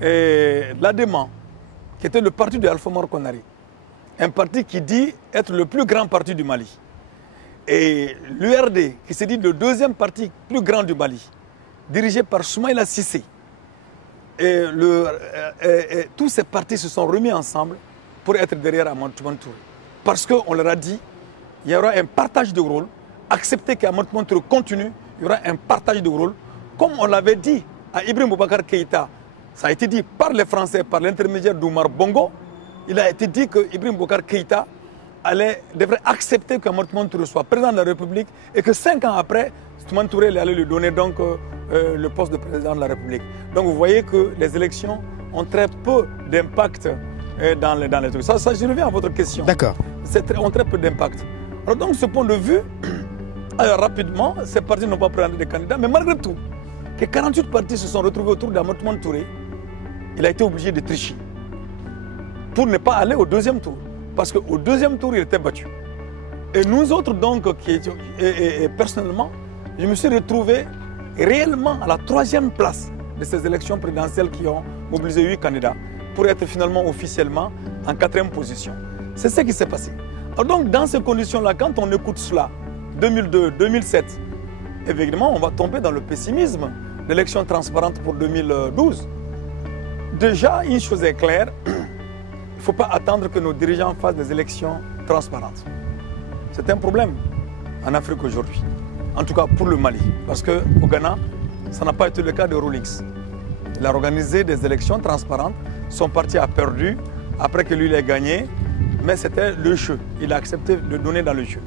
l'ADEMA, qui était le parti de Alpha Omar Konaré, un parti qui dit être le plus grand parti du Mali, et l'URD, qui se dit le deuxième parti plus grand du Mali, dirigé par Soumaïla Cissé, et tous ces partis se sont remis ensemble pour être derrière Amadou Touré. Parce qu'on leur a dit, il y aura un partage de rôle, accepter qu'Amadou Touré continue, il y aura un partage de rôle, comme on l'avait dit à Ibrahim Boubacar Keïta. Ça a été dit par les Français, par l'intermédiaire d'Oumar Bongo. Il a été dit que Ibrahim Boubacar Keïta devrait accepter qu'Amadou Touré soit président de la République et que 5 ans après, Toumane Touré allait lui donner donc le poste de président de la République. Donc vous voyez que les élections ont très peu d'impact dans les trucs. Ça, je reviens à votre question. D'accord. Ont très peu d'impact. Alors donc, de ce point de vue, rapidement, ces partis n'ont pas présenté des candidats, mais malgré tout, que 48 partis se sont retrouvés autour d'Amadou Touré, il a été obligé de tricher pour ne pas aller au deuxième tour. Parce qu'au deuxième tour, il était battu. Et nous autres, donc, personnellement, je me suis retrouvé réellement à la 3e place de ces élections présidentielles qui ont mobilisé 8 candidats pour être finalement officiellement en 4e position. C'est ce qui s'est passé. Alors donc, dans ces conditions-là, quand on écoute cela, 2002, 2007, évidemment, on va tomber dans le pessimisme. L'élection transparente pour 2012. Déjà, une chose est claire, il ne faut pas attendre que nos dirigeants fassent des élections transparentes. C'est un problème en Afrique aujourd'hui, en tout cas pour le Mali. Parce qu'au Ghana, ça n'a pas été le cas de Rolex. Il a organisé des élections transparentes, son parti a perdu, après que lui il ait gagné, mais c'était le jeu. Il a accepté de donner dans le jeu.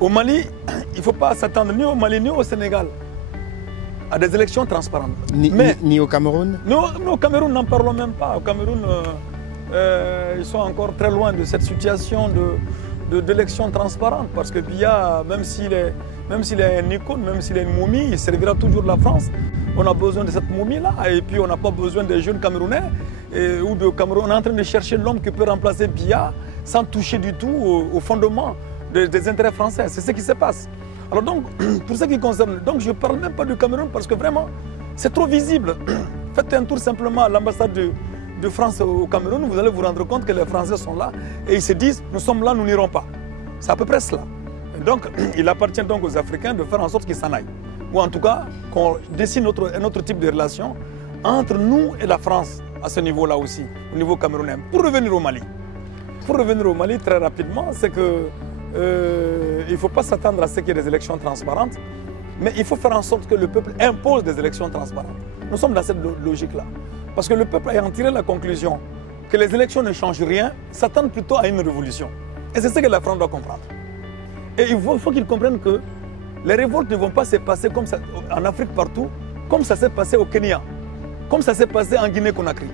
Au Mali, il ne faut pas s'attendre ni au Mali ni au Sénégal à des élections transparentes. Ni au Cameroun? Nous, au Cameroun, n'en parlons même pas. Au Cameroun, ils sont encore très loin de cette situation d'élection transparente. Parce que Biya, même s'il est un icône, même s'il est une momie, il servira toujours la France. On a besoin de cette momie-là. Et puis, on n'a pas besoin des jeunes Camerounais ou de Cameroun. On est en train de chercher l'homme qui peut remplacer Biya sans toucher du tout au fondement des intérêts français. C'est ce qui se passe. Alors donc, pour ce qui concerne, donc je ne parle même pas du Cameroun parce que vraiment, c'est trop visible. Faites un tour simplement à l'ambassade de France au Cameroun, vous allez vous rendre compte que les Français sont là et ils se disent, nous sommes là, nous n'irons pas. C'est à peu près cela. Donc, il appartient donc aux Africains de faire en sorte qu'ils s'en aillent. Ou en tout cas, qu'on dessine un autre type de relation entre nous et la France à ce niveau-là aussi, au niveau camerounais. Pour revenir au Mali. Pour revenir au Mali, très rapidement, c'est que il ne faut pas s'attendre à ce qu'il y ait des élections transparentes, mais il faut faire en sorte que le peuple impose des élections transparentes. Nous sommes dans cette logique-là. Parce que le peuple ayant tiré la conclusion que les élections ne changent rien, s'attend plutôt à une révolution. Et c'est ce que la France doit comprendre. Et il faut qu'ils comprennent que les révoltes ne vont pas se passer comme ça, en Afrique partout, comme ça s'est passé au Kenya, comme ça s'est passé en Guinée-Conakry.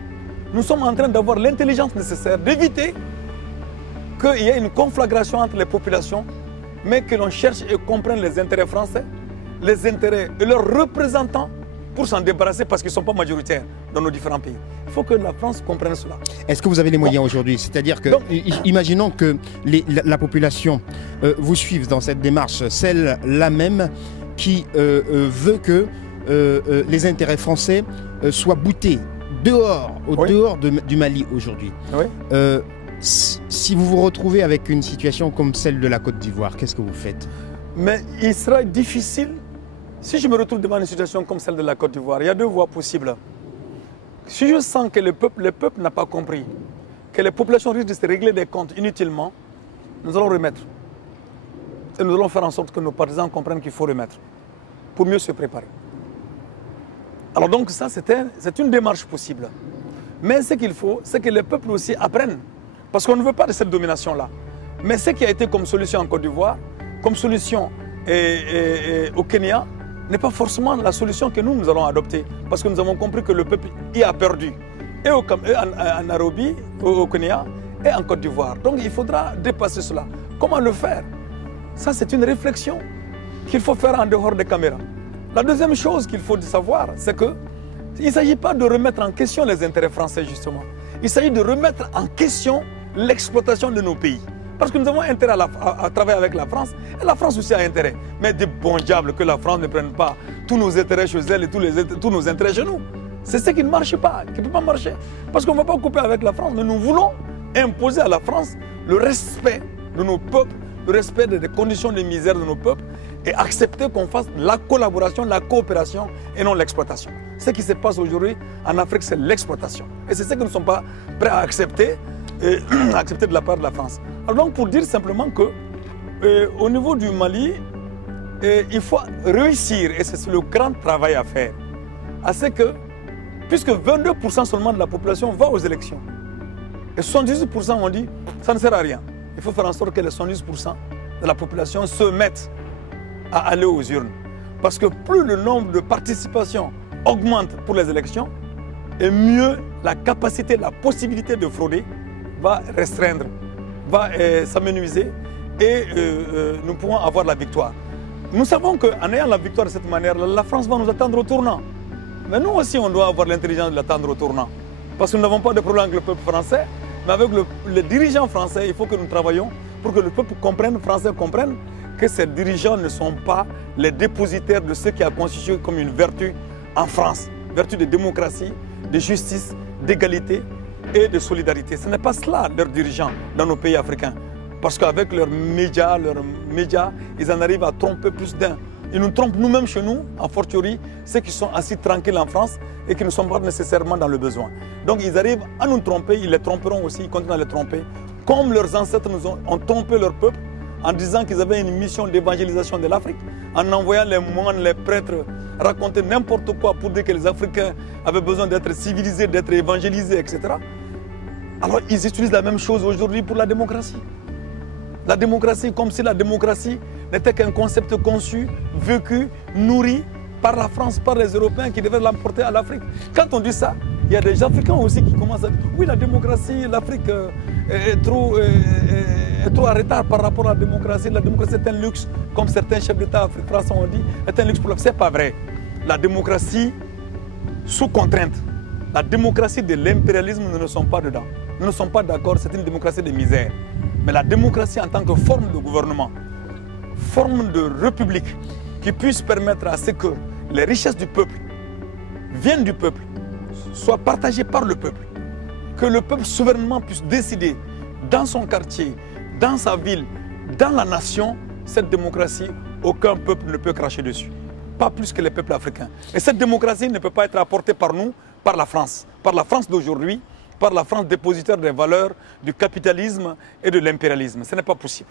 Nous sommes en train d'avoir l'intelligence nécessaire d'éviter qu'il y ait une conflagration entre les populations, mais que l'on cherche et comprenne les intérêts français, les intérêts de leurs représentants pour s'en débarrasser parce qu'ils ne sont pas majoritaires dans nos différents pays. Il faut que la France comprenne cela. Est-ce que vous avez les moyens aujourd'hui? C'est-à-dire que, imaginons que la population vous suive dans cette démarche, celle-là même qui veut que les intérêts français soient boutés dehors, dehors du Mali aujourd'hui. Oui. Si vous vous retrouvez avec une situation comme celle de la Côte d'Ivoire, qu'est-ce que vous faites? Mais il sera difficile, si je me retrouve devant une situation comme celle de la Côte d'Ivoire, il y a 2 voies possibles. Si je sens que le peuple n'a pas compris, que les populations risquent de se régler des comptes inutilement, nous allons remettre. Et nous allons faire en sorte que nos partisans comprennent qu'il faut remettre, pour mieux se préparer. Alors donc ça, c'est une démarche possible. Mais ce qu'il faut, c'est que les peuples aussi apprennent. Parce qu'on ne veut pas de cette domination-là. Mais ce qui a été comme solution en Côte d'Ivoire, comme solution au Kenya, n'est pas forcément la solution que nous allons adopter. Parce que nous avons compris que le peuple y a perdu. Et en Nairobi, au Kenya, et en Côte d'Ivoire. Donc il faudra dépasser cela. Comment le faire? Ça, c'est une réflexion qu'il faut faire en dehors des caméras. La deuxième chose qu'il faut savoir, c'est qu'il ne s'agit pas de remettre en question les intérêts français, justement. Il s'agit de remettre en question l'exploitation de nos pays. Parce que nous avons intérêt à travailler avec la France, et la France aussi a intérêt. Mais de bon diable que la France ne prenne pas tous nos intérêts chez elle et tous nos intérêts chez nous. C'est ce qui ne marche pas, qui ne peut pas marcher. Parce qu'on ne va pas couper avec la France, mais nous voulons imposer à la France le respect de nos peuples, le respect des conditions de misère de nos peuples et accepter qu'on fasse la collaboration, la coopération et non l'exploitation. Ce qui se passe aujourd'hui en Afrique, c'est l'exploitation. Et c'est ce que nous ne sommes pas prêts à accepter, accepter de la part de la France. Alors donc pour dire simplement que au niveau du Mali, il faut réussir, et c'est le grand travail à faire, à ce que, puisque 22% seulement de la population va aux élections, et 78% ont dit ça ne sert à rien. Il faut faire en sorte que les 70% de la population se mettent à aller aux urnes. Parce que plus le nombre de participations augmente pour les élections, et mieux la capacité, la possibilité de frauder va restreindre, va s'amenuiser, et nous pourrons avoir la victoire. Nous savons qu'en ayant la victoire de cette manière, la France va nous attendre au tournant. Mais nous aussi, on doit avoir l'intelligence de l'attendre au tournant. Parce que nous n'avons pas de problème avec le peuple français, mais avec les dirigeants français, il faut que nous travaillions pour que le peuple comprenne, français comprenne, que ces dirigeants ne sont pas les dépositaires de ce qui a constitué comme une vertu en France. Vertu de démocratie, de justice, d'égalité et de solidarité. Ce n'est pas cela, leurs dirigeants, dans nos pays africains. Parce qu'avec leurs médias, ils en arrivent à tromper plus d'un. Ils nous trompent nous-mêmes chez nous, en fortiori, ceux qui sont assis tranquilles en France et qui ne sont pas nécessairement dans le besoin. Donc ils arrivent à nous tromper, ils les tromperont aussi, ils continuent à les tromper. Comme leurs ancêtres ont trompé leur peuple en disant qu'ils avaient une mission d'évangélisation de l'Afrique, en envoyant les moines, les prêtres raconter n'importe quoi pour dire que les Africains avaient besoin d'être civilisés, d'être évangélisés, etc. Alors ils utilisent la même chose aujourd'hui pour la démocratie. La démocratie, comme si la démocratie n'était qu'un concept conçu, vécu, nourri par la France, par les Européens qui devaient l'emporter à l'Afrique. Quand on dit ça, il y a des Africains aussi qui commencent à dire oui, la démocratie, l'Afrique est trop en retard par rapport à la démocratie. La démocratie est un luxe, comme certains chefs d'État français ont dit, est un luxe pour l'Afrique. Ce n'est pas vrai. La démocratie sous contrainte, la démocratie de l'impérialisme, nous ne sommes pas dedans. Nous ne sommes pas d'accord, c'est une démocratie de misère. Mais la démocratie en tant que forme de gouvernement, forme de république qui puisse permettre à ce que les richesses du peuple viennent du peuple, soient partagées par le peuple, que le peuple souverainement puisse décider dans son quartier, dans sa ville, dans la nation, cette démocratie, aucun peuple ne peut cracher dessus. Pas plus que les peuples africains. Et cette démocratie ne peut pas être apportée par nous, par la France d'aujourd'hui, par la France dépositaire des valeurs du capitalisme et de l'impérialisme. Ce n'est pas possible.